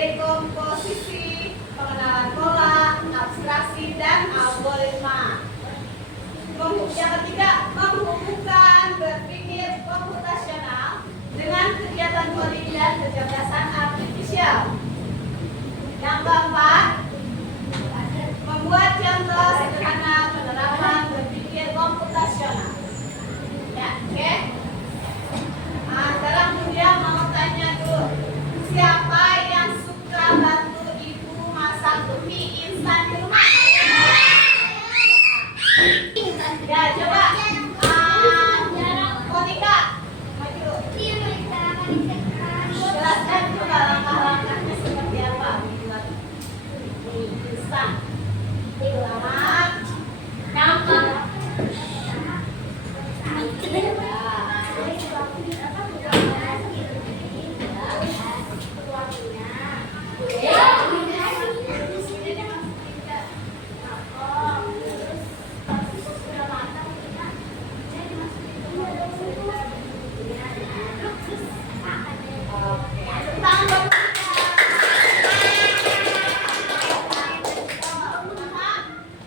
dekomposisi, pengenalan pola, abstraksi, dan algoritma. Yang ketiga, menghubungkan berpikir komputasional dengan kegiatan coding dan kecerdasan artifisial. Yang keempat, membuat contoh sederhana penerapan berpikir komputasional. Ya, oke. Nah, sekarang Bunda mau tanya dulu, siapa yang suka bantu ibu masak mie instan di rumah? Ya, coba. Monika, maju. Jelaskan coba langkah-langkahnya seperti apa buat mie instan. Pertama,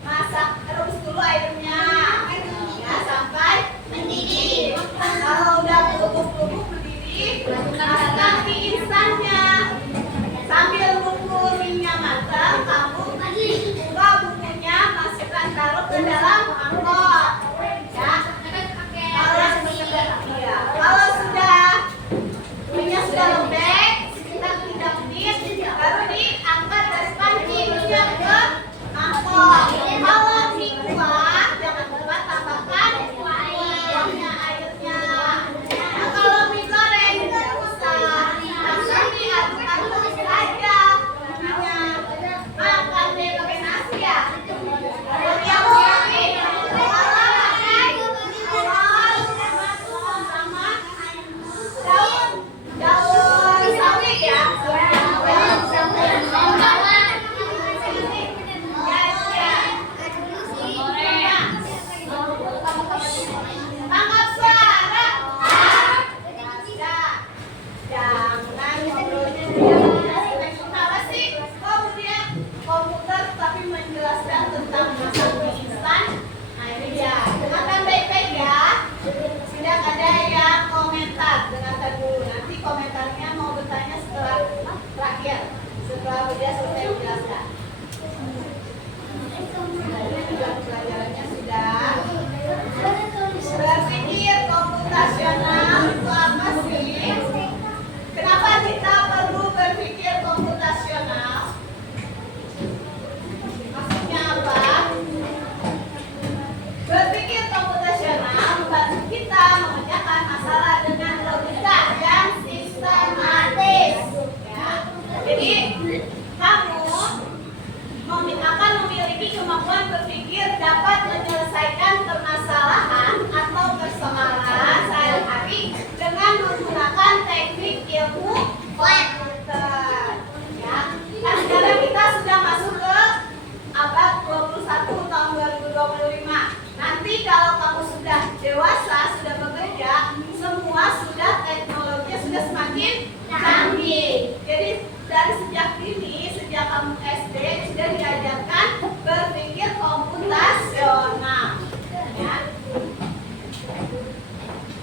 masak, rebus dulu airnya ya sampai mendidih. Kalau udah bubuk-bubuk mendidih, masukkan mie instannya. Sambil nunggu minyak matang, kamu buka bumbunya, masukkan, taruh ke dalam mangkok. Ya. Kalau sudah minyak sudah lembek, sekitar 3 menit, baru diangkat dari panci minyak ke mangkok. Kalau mie kuah, jangan lupa tambahkan kuahnya, airnya. Nah, kalau mie goreng tidak usah, langsung diaduk-aduk saja minyak. Makan deh pakai nasi ya. Tapi yang pakai sama daun sawi ya. Tangkap suara. Jangan ngobrolnya kenapa sih? Kemudian komputer tapi menjelaskan tentang masak mie instan. Nah ini dia. Dengarkan baik-baik ya. Tidak ada yang komentar. Dengarkan dulu. Nanti komentarnya mau bertanya setelah terakhir. Setelah dia selesai menjelaskan. Ini juga pelajarannya sudah. Berpikir komputasional itu apa sih? Kenapa kita perlu berpikir komputasional? Maksudnya apa? Berpikir komputasional membantu kita memecahkan masalah dengan logika dan sistematis. Ya. Jadi kamu akan memiliki kemampuan berpikir dapat menyelesaikan permasalahan atau persoalan sehari-hari dengan menggunakan teknik ilmu komputer. Ya. Nah, sekarang kita sudah masuk ke abad 21 tahun 2025. Nanti kalau kamu sudah dewasa, sudah bekerja, semua sudah teknologinya sudah semakin canggih. Jadi dari sejak dini, sejak kamu SD sudah diajarkan berpikir komputasional. Ya.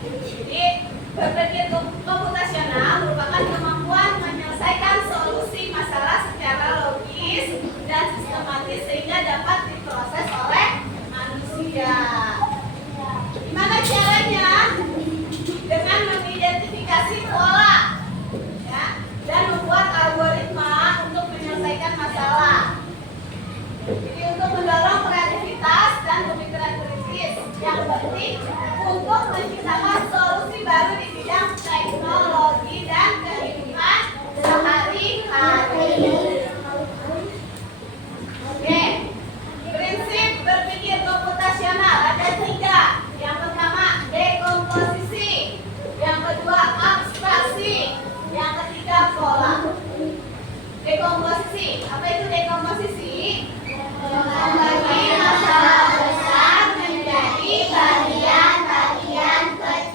Jadi berpikir komputasional merupakan kemampuan menyelesaikan solusi masalah secara logis dan sistematis sehingga dapat diproses oleh manusia. Gimana caranya? Dengan mengidentifikasi pola, ya, dan membuat algoritma untuk menyelesaikan masalah. Jadi untuk mendorong kreativitas dan pemikiran kritis yang penting untuk menciptakan solusi baru di bidang teknologi dan kehidupan sehari-hari. Oke, prinsip berpikir komputasional ada 3. Yang pertama dekomposisi, yang kedua abstraksi, yang ketiga pola. Dekomposisi, apa itu dekomposisi? Membagi masalah besar menjadi bagian-bagian kecil.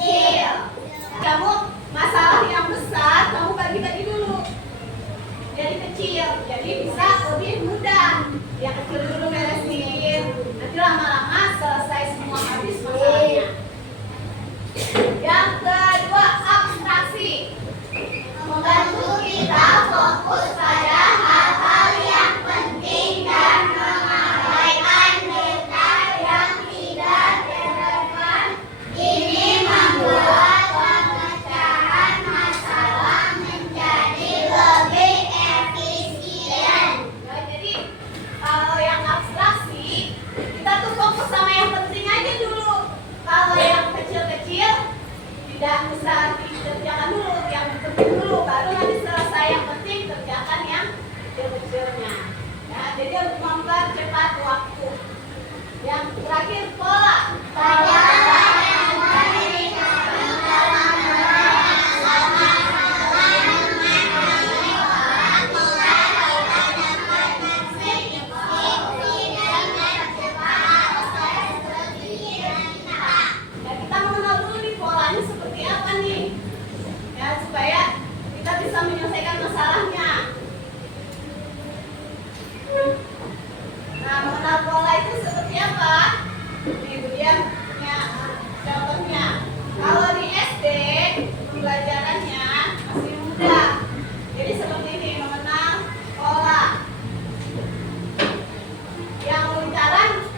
ya, supaya kita bisa menyelesaikan masalahnya. Nah, mengenal pola itu seperti apa? Ibu dia punya contohnya. Kalau di SD pembelajarannya masih mudah, jadi seperti ini, mengenal pola. Yang lingkaran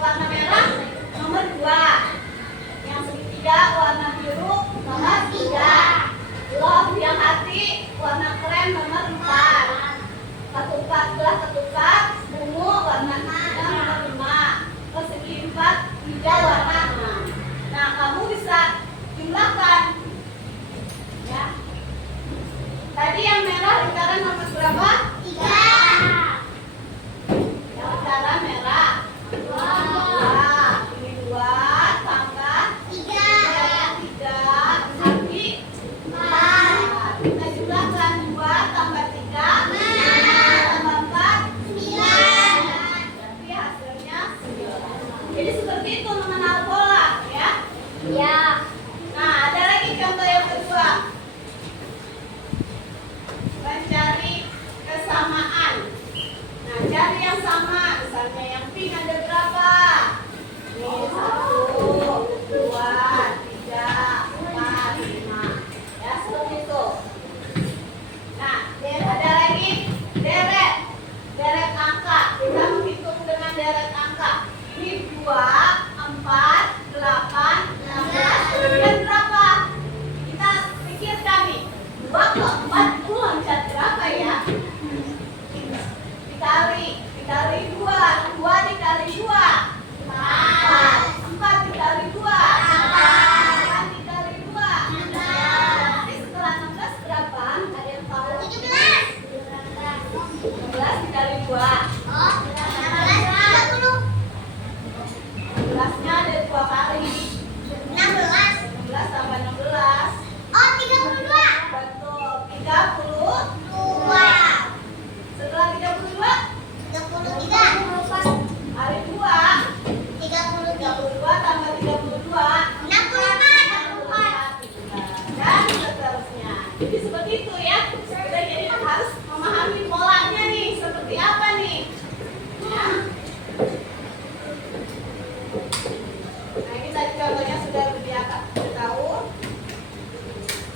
warna merah nomor 2, yang segitiga warna biru nomor 3, love yang hati warna krem nomor 4, ketupat belah ketupat ungu warna nomor 5, persegi 4 hijau warna 6. Nah, kamu bisa jumlahkan ya. Tadi yang merah lingkaran nomor berapa? 3. Yang lingkaran merah 2. Ini 2 tambah 3 arti 4. Kita jumlahkan 2 tambah 3 tambah 4 9. Berarti hasilnya 9. Jadi seperti itu mengenal pola ya. Ya. Nah, ada lagi contoh yang kedua. Mencari kesamaan. Nah, cari yang sama. Misalnya yang pink ada berapa? Ini 1, 2, 3, 4, 5. Ya, seperti itu. Nah, ada lagi deret. Deret angka. Kita menghitung dengan deret angka. Ini 2, 4, 8, 16. Kemudian berapa? Kita pikirkan nih. 2 ke 40 menjadi berapa ya? Dikali 2 dikali 2 4 dikali 2 8 dikali 2 Nanti setelah 16 berapa? Ada yang tahu? 16 dikali 2 16-nya ada 2 kali 16 tambah 16 betul 32. Setelah 32 hari 2 32 tambah 32 dan seterusnya. Jadi seperti itu ya. Kita jadi harus memahami polanya nih, seperti apa nih ya. Nah, ini tadi contohnya sudah tahu.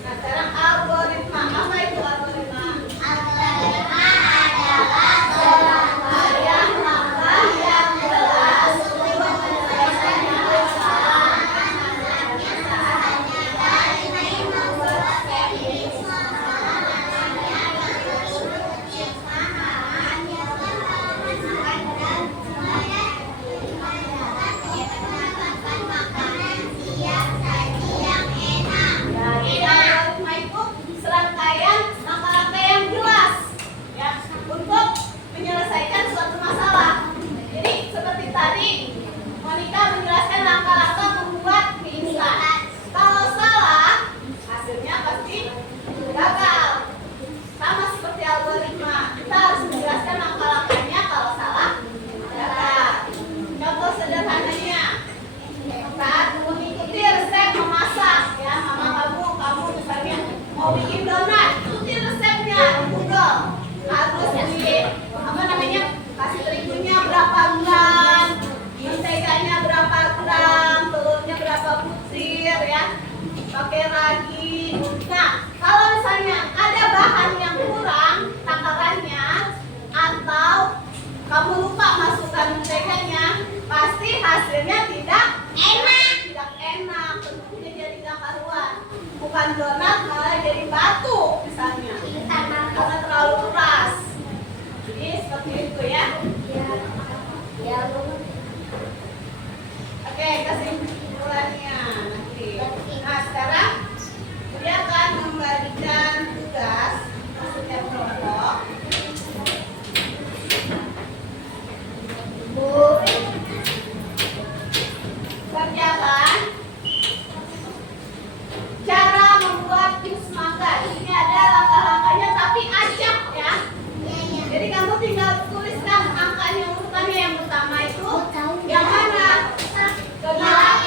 Nah, sekarang algoritma. Apa itu algoritma? Algoritma adalah serangkaian langkah yang jelas untuk menyelesaikan masalah. Jadi algoritma itu serangkaian langkah-langkah yang jelas ya untuk menyelesaikan suatu masalah. Jadi seperti tadi Monica menjelaskan langkah-langkah membuat mie instan. Kalau salah, hasilnya pasti gagal. Sama seperti algoritma, kita harus menjelaskan langkah-langkahnya. Kalau salah, gagal. Contoh sederhananya, saat mengikuti resep memasak ya, mama kamu misalnya mau bikin donat, ikuti resepnya di Google. Harus kasih terigunya berapa gram, menteganya berapa gram, telurnya berapa butir ya, pakai ragi. Nah, kalau misalnya ada bahan yang kurang takarannya atau kamu lupa masukkan menteganya, pasti hasilnya tidak enak, bentuknya jadi gak karuan. Bukan donat malah jadi batu misalnya, karena terlalu keras. Jadi seperti itu ya. Oke, kesimpulannya nanti. Nah, sekarang dia akan membagikan tugas setiap kelompok. Kerjakan cara membuat jus mangga. Ini ada langkah-langkahnya tapi acak ya. Jadi kamu tinggal tuliskan angkanya urutannya. Yang pertama itu yang mana? Ke 8.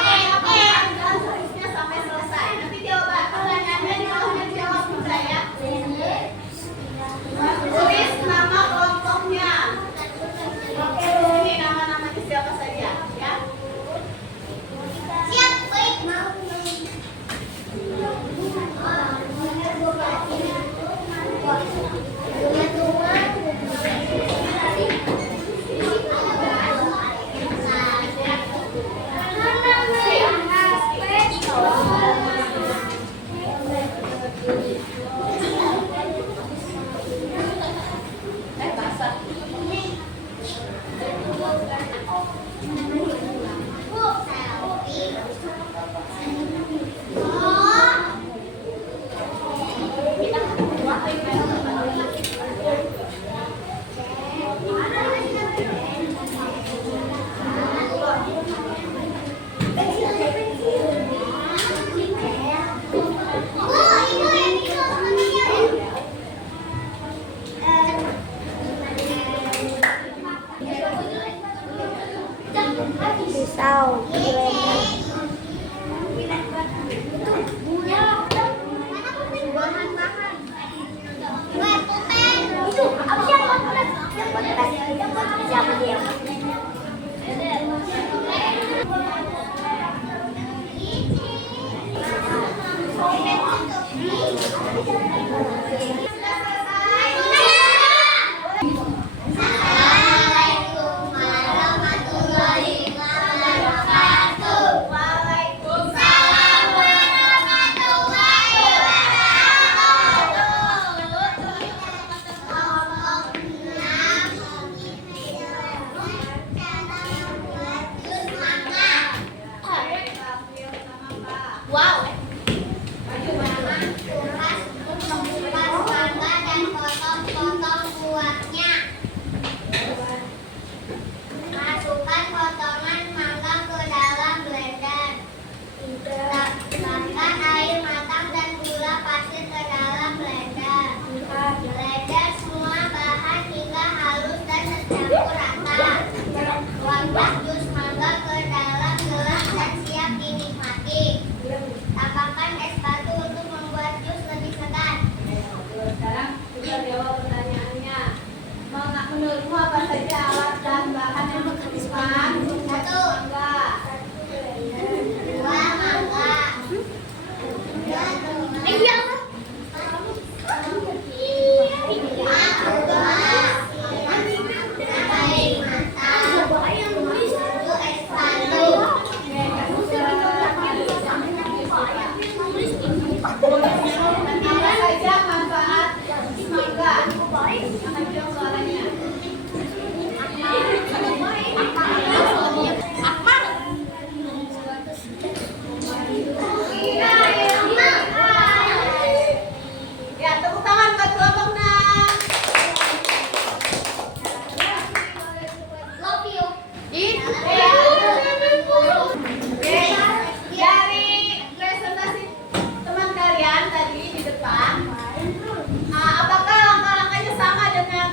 Wow. Maju mana? Kupas mangga dan potong-potong buahnya. Masukkan potongan mangga ke dalam blender. Tambahkan air matang dan gula pasir ke dalam blender. Blender semua bahan hingga halus dan tercampur rata. Tuangkan jus mangga ke dalam gelas dan siap dinikmati. Tambahkan es batu untuk membuat jus lebih segar. Sekarang kita jawab pertanyaannya. Menurutmu apa saja alat dan bahan yang dibutuhkan untuk Satu. mangga? Dua, mangga. Apa saja manfaat mangga? Akan jawab soalnya. Ya, tepuk tangan buat kelompok 6. Love you. Oke, dari presentasi teman kalian tadi di depan, apakah langkah-langkahnya sama dengan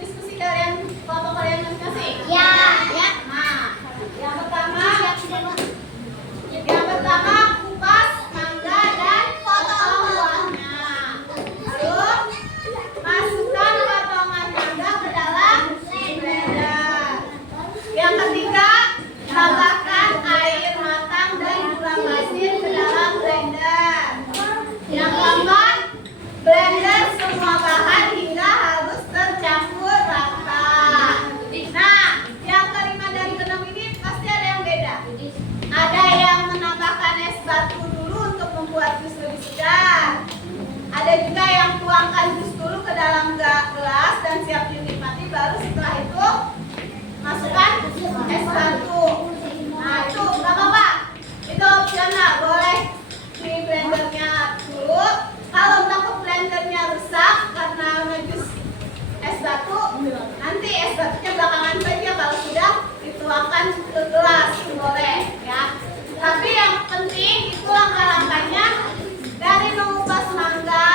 diskusi kalian, kelompok kalian masing-masing? Ya. Ya. Nah, yang pertama kupas mangga dan potong buahnya. Lalu masukkan potongan mangga ke dalam blender. Yang ketiga, tambahkan air matang dan gula pasir ke dalam blender. Yang keempat, blender semua bahan hingga halus tercampur rata. Nah, yang kelima dan keenam ini pasti ada yang beda. Ada yang menambahkan es batu dulu untuk membuat jus lebih segar. Ada juga yang tuangkan jus dulu ke dalam gelas dan siap dinikmati, baru setelah itu masukkan es batu. Nah, itu nggak apa-apa. Itu opsional, boleh di blendernya dulu. Kalau takut blendernya rusak karena ngejus es batu, nanti es batunya belakangan saja kalau sudah dituangkan ke gelas, boleh ya. Tapi yang penting itu langkah-langkahnya dari mengupas mangga,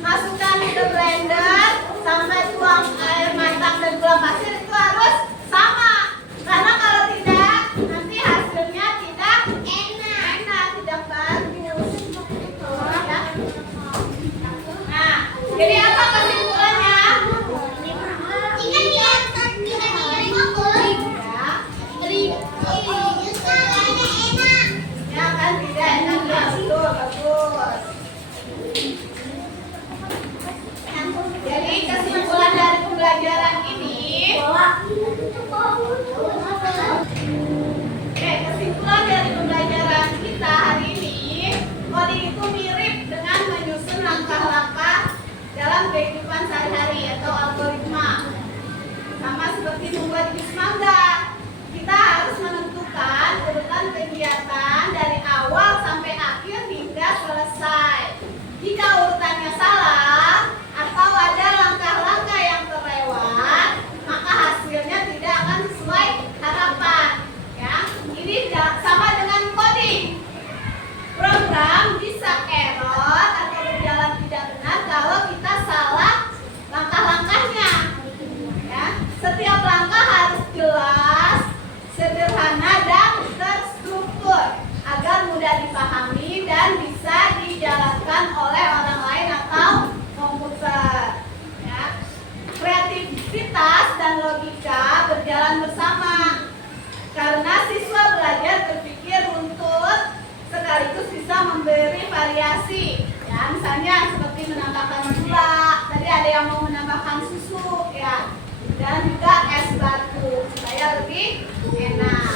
masukkan ke blender sampai tuang air matang dan gula pasir itu harus sama. Karena kalau tidak, nanti hasilnya tidak enak, tidak bagus. Ya. Nah, jadi apa kesimpulannya? Ya. Ya kan tidak enak ya, betul, bagus. Jadi kesimpulan dari pembelajaran ini, kesimpulan dari pembelajaran kita hari ini, coding itu mirip dengan menyusun langkah-langkah dalam kehidupan sehari-hari atau algoritma. Sama seperti membuat jus mangga, kita harus menentukan urutan kegiatan dari awal sampai akhir hingga selesai. Jika urutannya salah atau ada langkah-langkah yang terlewat, maka hasilnya tidak akan sesuai harapan. Ya, ini sama dengan coding. Program bisa error atau berjalan tidak benar kalau kita salah langkah-langkahnya. Ya, setiap langkah harus jelas, sederhana dan terstruktur agar mudah dipahami dan bisa dijalankan oleh orang lain atau komputer. Ya. Kreativitas dan logika berjalan bersama karena siswa belajar berpikir runtut sekaligus bisa memberi variasi. Ya, misalnya seperti menambahkan gula, tadi ada yang mau menambahkan susu, ya, dan juga es batu supaya lebih enak.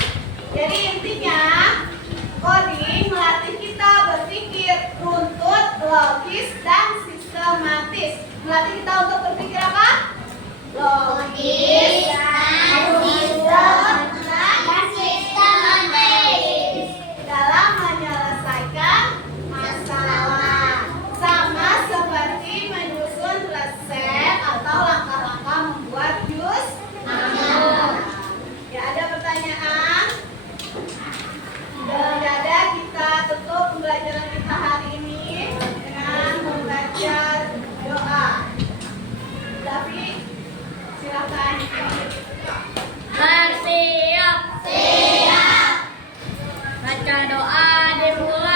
Jadi intinya coding melatih kita berpikir runtut, logis, dan sistematis. Melatih kita untuk berpikir apa? Logis, dan sistematis dalam menyelesaikan Doa dimulai.